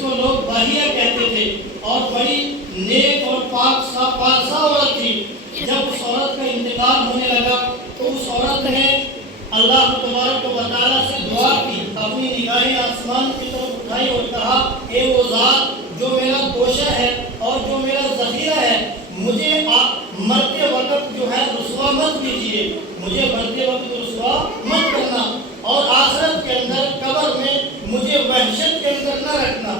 کو لوگ باہیا کہتے تھے اور بڑی نیک اور پاکسا عورت تھی۔ جب اس عورت کا انتقال ہونے لگا تو اس عورت نے اللہ تبارک و تعالیٰ سے دعا کی، اپنی نگاہیں آسمان کی طرف اٹھائی اور کہا اے وہ ذات جو میرا گوشہ ہے اور جو میرا ذخیرہ ہے، مجھے مرتے وقت جو ہے رسوا مت کیجیے، مجھے مرتے وقت رسوا مت کرنا، اور آخرت کے اندر قبر میں مجھے وحشت کے اندر نہ رکھنا۔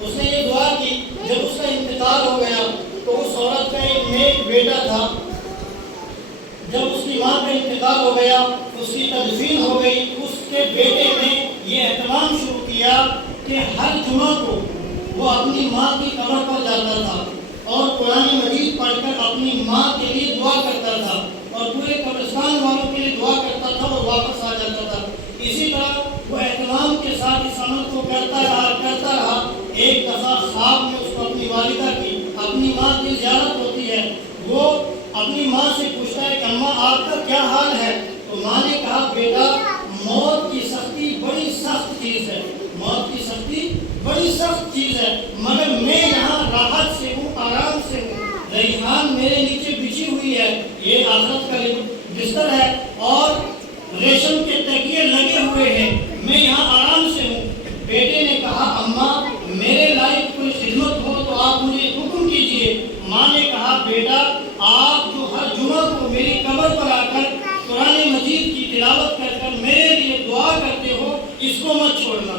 اس نے یہ دعا کی۔ جب اس کا انتقال ہو گیا تو اس عورت کا ایک نیک بیٹا تھا۔ جب اس کی ماں کا انتقال ہو گیا، اس کی تدفین ہو گئی، اس کے بیٹے نے یہ اہتمام شروع کیا کہ ہر جمعہ کو وہ اپنی ماں کی قبر پر جاتا تھا اور قرآن مجید پڑھ کر اپنی ماں کے لیے دعا کرتا تھا اور پورے قبرستان والوں کے لیے دعا کرتا تھا اور واپس آ جاتا تھا۔ اسی طرح وہ اہتمام کے ساتھ اس عمل کو کرتا رہا۔ ایک دفعہ خواب میں اس کو اپنی والدہ کی، اپنی ماں کی زیارت ہوتی ہے۔ وہ اپنی ماں سے پوچھتا ہے کہ اماں آپ کا کیا حال ہے؟ تو ماں نے کہا بیٹا موت کی سختی بڑی سخت چیز ہے، موت کی سختی بڑی سخت چیز ہے، مگر میں یہاں راحت سے ہوں، آرام سے ہوں، ریحان میرے نیچے بچھی ہوئی ہے، یہ آخرت کا بستر ہے اور ریشم کے تکیے لگے ہوئے ہیں، میں یہاں آرام سے ہوں۔ بیٹے نے کہا اماں میرے لائق کوئی خدمت ہو تو آپ مجھے حکم کیجئے۔ ماں نے کہا بیٹا آپ جو ہر جمعہ کو میری قبر پر آ کر قرآن مجید کی تلاوت کر کر میرے لیے دعا کرتے ہو، اس کو مت چھوڑنا،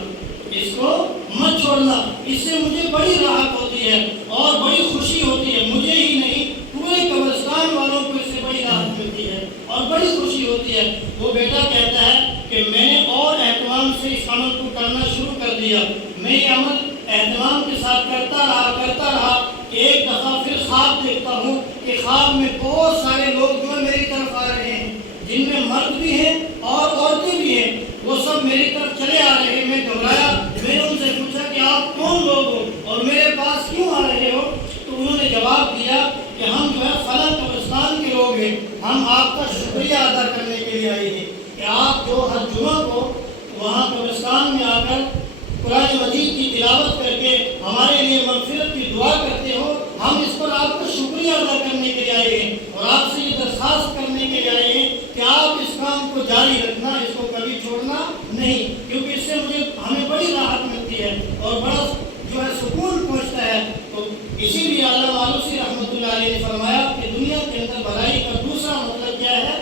اس کو مت چھوڑنا، اس سے مجھے بڑی راحت ہوتی ہے اور بڑی خوشی ہوتی ہے، مجھے ہی نہیں پورے قبرستان والوں کو اس سے بڑی راحت ملتی ہے اور بڑی خوشی ہوتی ہے۔ وہ بیٹا کہتا ہے کہ میں نے اور اہتمام سے اس عمل کو کرنا شروع کر دیا، میں یہ عمل اہتمام کے ساتھ کرتا رہا کہ ایک دفعہ پھر خواب دیکھتا ہوں کہ خواب میں بہت سارے لوگ جو میری طرف آ رہے ہیں، جن میں مرد بھی ہیں اور عورتیں بھی ہیں، وہ سب میری طرف چلے آ رہے ہیں۔ میں گھبرایا، میں نے ان سے پوچھا کہ آپ کون لوگ ہو اور میرے پاس کیوں آ رہے ہو؟ تو انہوں نے جواب دیا کہ ہم جو ہے فلاں قبرستان کے لوگ ہیں، ہم آپ کا شکریہ ادا کرنے کے لیے آئے ہیں کہ آپ جو ہر جمعہ کو وہاں قبرستان میں آ کر قرآن مجید کی تلاوت کر کے ہمارے لیے مغفرت کی دعا کرتے ہو، ہم اس پر آپ کا شکریہ ادا کرنے کے لیے آئے ہیں اور آپ سے یہ درخواست کرنے کے لیے آئے ہیں کہ آپ اس کام کو جاری رکھنا، اس کو کبھی چھوڑنا نہیں، کیونکہ اس سے ہمیں بڑی راحت ملتی ہے اور بڑا جو ہے سکون پہنچتا ہے۔ تو اسی لیے علامہ آلوسی رحمۃ اللہ علیہ نے فرمایا کہ دنیا کے اندر بھلائی کا دوسرا مطلب کیا ہے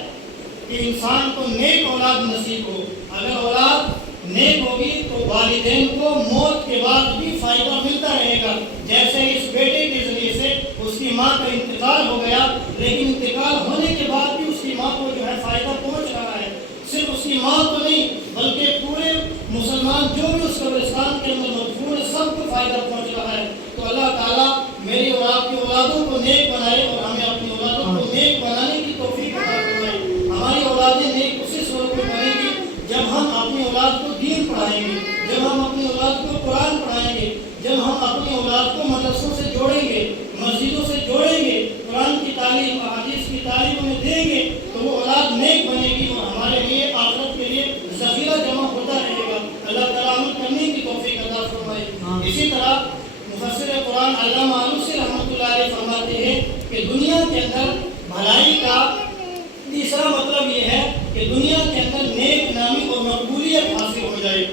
کہ انسان کو نیک اولاد نصیب ہو۔ اگر اولاد نیک ہوگی تو والدین کو موت کے بعد بھی فائدہ ملتا رہے گا، جیسے اس بیٹے کے ذریعے سے اس کی ماں کا انتقال ہو گیا، لیکن انتقال ہونے کے بعد بھی اس کی ماں کو جو ہے فائدہ پہنچ رہا ہے۔ صرف اس کی ماں کو نہیں بلکہ پورے مسلمان جو بھی اس قبرستان کے اندر مدفون ہے سب کو فائدہ پہنچ رہا ہے۔ تو اللہ تعالیٰ میری اور آپ کی اولادوں کو نیک بنائے اور ہمیں اپنی اولادوں کو نیک بنانے کی توفیق عطا فرمائے۔ ہماری اولادیں نیک اسی صورت میں بنیں گی جب ہم اپنی اولاد کو دین پڑھائیں گے، جب ہم اپنی اولاد کو قرآن پڑھائیں گے، جب ہم اپنی اولاد کو مدرسوں سے جوڑیں گے، مسجدوں سے جوڑیں گے، قرآن کی تعلیم احادیث کی تعلیم انہیں دیں گے تو وہ اولاد نیک بنے گی اور ہمارے لیے آخرت کے لیے ذخیرہ جمع ہوتا رہے گا۔ اللہ تعالیٰ عمل کرنے کی توفیق عطا فرمائے۔ اسی طرح مفسر قرآن علامہ آلوسی رحمۃ اللہ علیہ فرماتے ہیں کہ دنیا کے اندر بھلائی کا تیسرا مطلب یہ ہے کہ دنیا کے اندر نیک نامی اور مقبولیت حاصل ہو جائے۔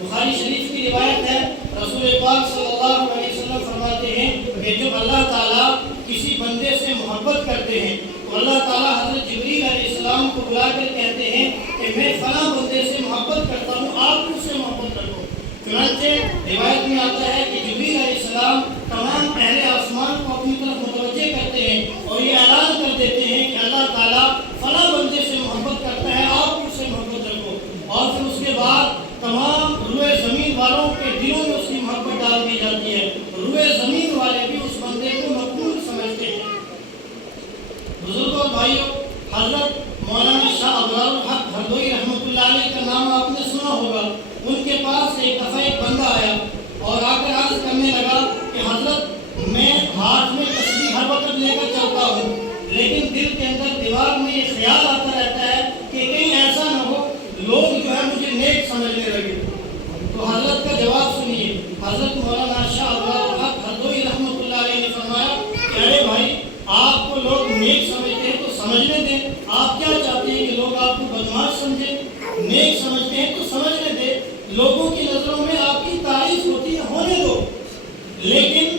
بخاری شریف کی روایت ہے، رسول پاک صلی اللہ علیہ وسلم فرماتے ہیں کہ جب اللہ تعالیٰ کسی بندے سے محبت کرتے ہیں تو اللہ تعالیٰ حضرت جبریل علیہ السلام کو بلا کر کہتے ہیں کہ میں فلاں بندے سے محبت کرتا ہوں، آپ بھی اس سے محبت رکھو۔ چنانچہ روایت میں آتا ہے کہ جبریل علیہ السلام تمام اہل آسمان کو اپنی طرف متوجہ کرتے ہیں اور یہ اعلان کر دیتے ہیں کہ اللہ تعالیٰ فلاں بندے سے محبت کرتا ہے، آپ بھی اس سے محبت رکھو، اور پھر اس کے بعد تمام روئے زمین والوں کے دلوں میں اس کی محبت ڈال دی جاتی ہے، روئے زمین والے بھی اس بندے کو مقبول سمجھتے ہیں۔ بزرگوں اور بھائیوں، حضرت مولانا شاہ ابرار الحق ہردوئی رحمۃ اللہ علیہ کا نام آپ نے سنا ہوگا۔ ان کے پاس ایک دفعہ ایک بندہ آیا اور آ کر عرض کرنے لگا کہ حضرت میں ہاتھ میں تسبیح ہر وقت لے کر چلتا ہوں، لیکن دل کے اندر دماغ میں یہ خیال آتا رہتا ہے کہ کہیں ایسا نہ ہو لوگ جو ہے مجھے نیک سمجھنے لگے۔ تو حضرت کا جواب سنیے، حضرت مولانا شاہ ہردوئی رحمۃ اللہ علیہ نے فرمایا کہ ارے بھائی آپ کو لوگ نیک سمجھتے ہیں تو سمجھنے دیں، آپ کیا چاہتے ہیں کہ لوگ آپ کو بدماش سمجھیں؟ نیک سمجھتے ہیں تو سمجھنے دیں، لوگوں کی نظروں میں آپ کی تعریف ہوتی ہے ہونے دو۔ لیکن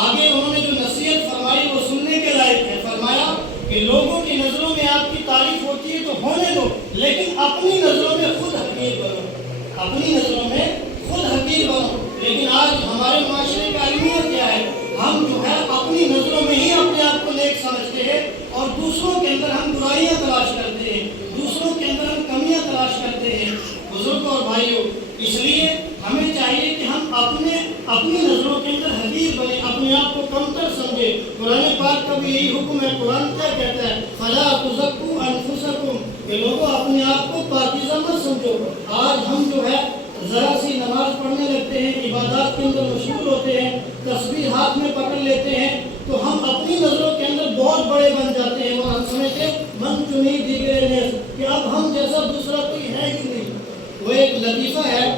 آگے انہوں نے جو نصیحت فرمائی وہ سننے کے لائق ہے، فرمایا کہ لوگوں کی نظروں میں آپ کی تعریف ہوتی ہے تو ہونے دو، لیکن اپنی نظروں میں خود حقیر بنو، اپنی نظروں میں خود حقیر بنو۔ لیکن آج ہمارے معاشرے کا المیہ کیا ہے؟ ہم جو ہے اپنی نظروں میں ہی اپنے آپ کو نیک سمجھتے ہیں اور دوسروں کے اندر ہم برائیاں تلاش کرتے ہیں، دوسروں کے اندر ہم کمیاں تلاش کرتے ہیں۔ بزرگوں اور بھائیوں، اس لیے ہمیں چاہیے کہ ہم اپنی نظروں کے اندر حقیر بنے، اپنے آپ کو کمتر سمجھے۔ قرآن پاک کا بھی یہی حکم ہے، قرآن کیا کہتا ہے؟ فَلَا تُزَكُّوا أَنفُسَكُمْ، کہ لوگوں اپنے آپ کو پاکیزہ مت سمجھو۔ آج ہم جو ہے ذرا سی نماز پڑھنے لگتے ہیں، عبادات کے اندر مشغول ہوتے ہیں، تسبیح ہاتھ میں پکڑ لیتے ہیں تو ہم اپنی نظروں کے اندر بہت بڑے بن جاتے ہیں اور ہم سمجھتے ہیں من چنی دیگر نیس، کہ اب ہم جیسا دوسرا کوئی ہے ہی نہیں۔ وہ ایک لطیفہ ہے